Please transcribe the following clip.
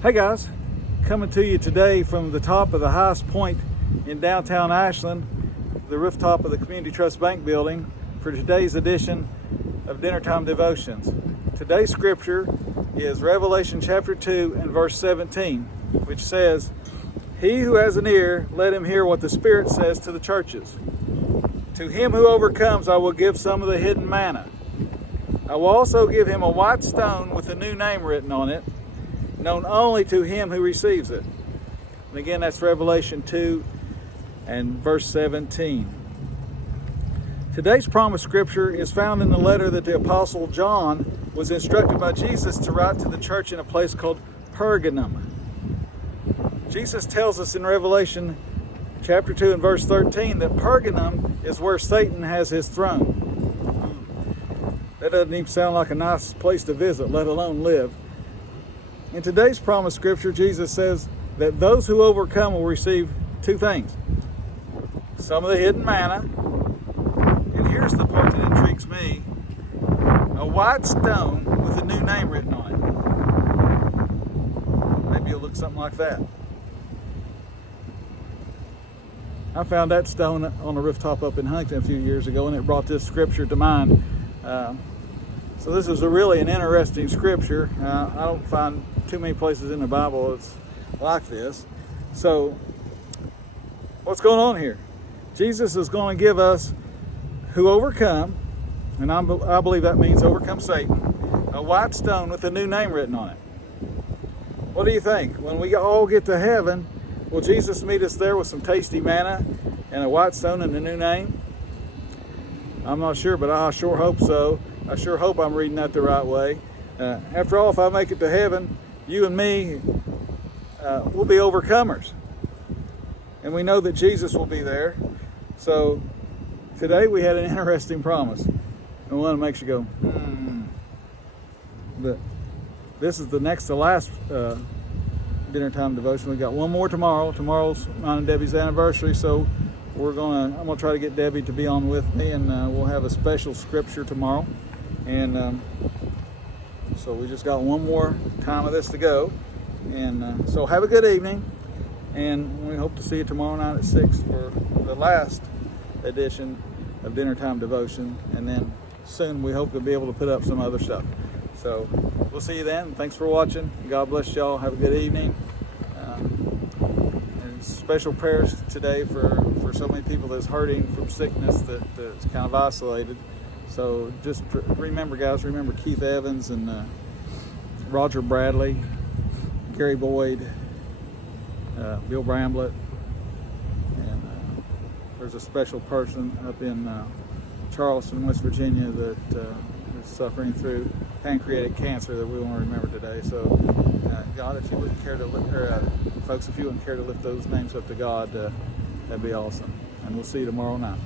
Hey guys, coming to you today from the top of the highest point in downtown Ashland, the rooftop of the Community Trust Bank building, for today's edition of Dinner Time Devotions. Today's scripture is Revelation chapter 2 and verse 17, which says, "He who has an ear, let him hear what the Spirit says to the churches. To him who overcomes, I will give some of the hidden manna. I will also give him a white stone with a new name written on it, known only to him who receives it." And again, that's Revelation 2 and verse 17. Today's promised scripture is found in the letter that the Apostle John was instructed by Jesus to write to the church in a place called Pergamum. Jesus tells us in Revelation chapter 2 and verse 13 that Pergamum is where Satan has his throne. That doesn't even sound like a nice place to visit, let alone live. In today's promised scripture, Jesus says that those who overcome will receive two things. Some of the hidden manna, and here's the part that intrigues me, a white stone with a new name written on it. Maybe it'll look something like that. I found that stone on a rooftop up in Huntington a few years ago, and it brought this scripture to mind. So this is really an interesting scripture. I don't find too many places in the Bible it's like this. So what's going on here? Jesus is going to give us who overcome, and I believe that means overcome Satan, a white stone with a new name written on it. What do you think? When we all get to heaven, will Jesus meet us there with some tasty manna and a white stone and a new name? I'm not sure, but I sure hope so. I sure hope I'm reading that the right way. After all, if I make it to heaven, you and me will be overcomers. And we know that Jesus will be there. So today we had an interesting promise. And one that makes you go, But this is the next to last dinner time devotion. We got one more tomorrow. Tomorrow's mine and Debbie's anniversary, so I'm gonna try to get Debbie to be on with me, and we'll have a special scripture tomorrow. And so we just got one more time of this to go. And so have a good evening, and we hope to see you tomorrow night at 6 for the last edition of Dinner Time Devotion. And then soon we hope to be able to put up some other stuff. So we'll see you then. Thanks for watching. God bless y'all. Have a good evening. And special prayers today for so many people that's hurting from sickness that's kind of isolated. So just remember, guys, remember Keith Evans and Roger Bradley, Gary Boyd, Bill Bramblett, and there's a special person up in Charleston, West Virginia that is suffering through pancreatic cancer that we want to remember today. So God, if you wouldn't care to lift, folks, if you wouldn't care to lift those names up to God, that'd be awesome. And we'll see you tomorrow night.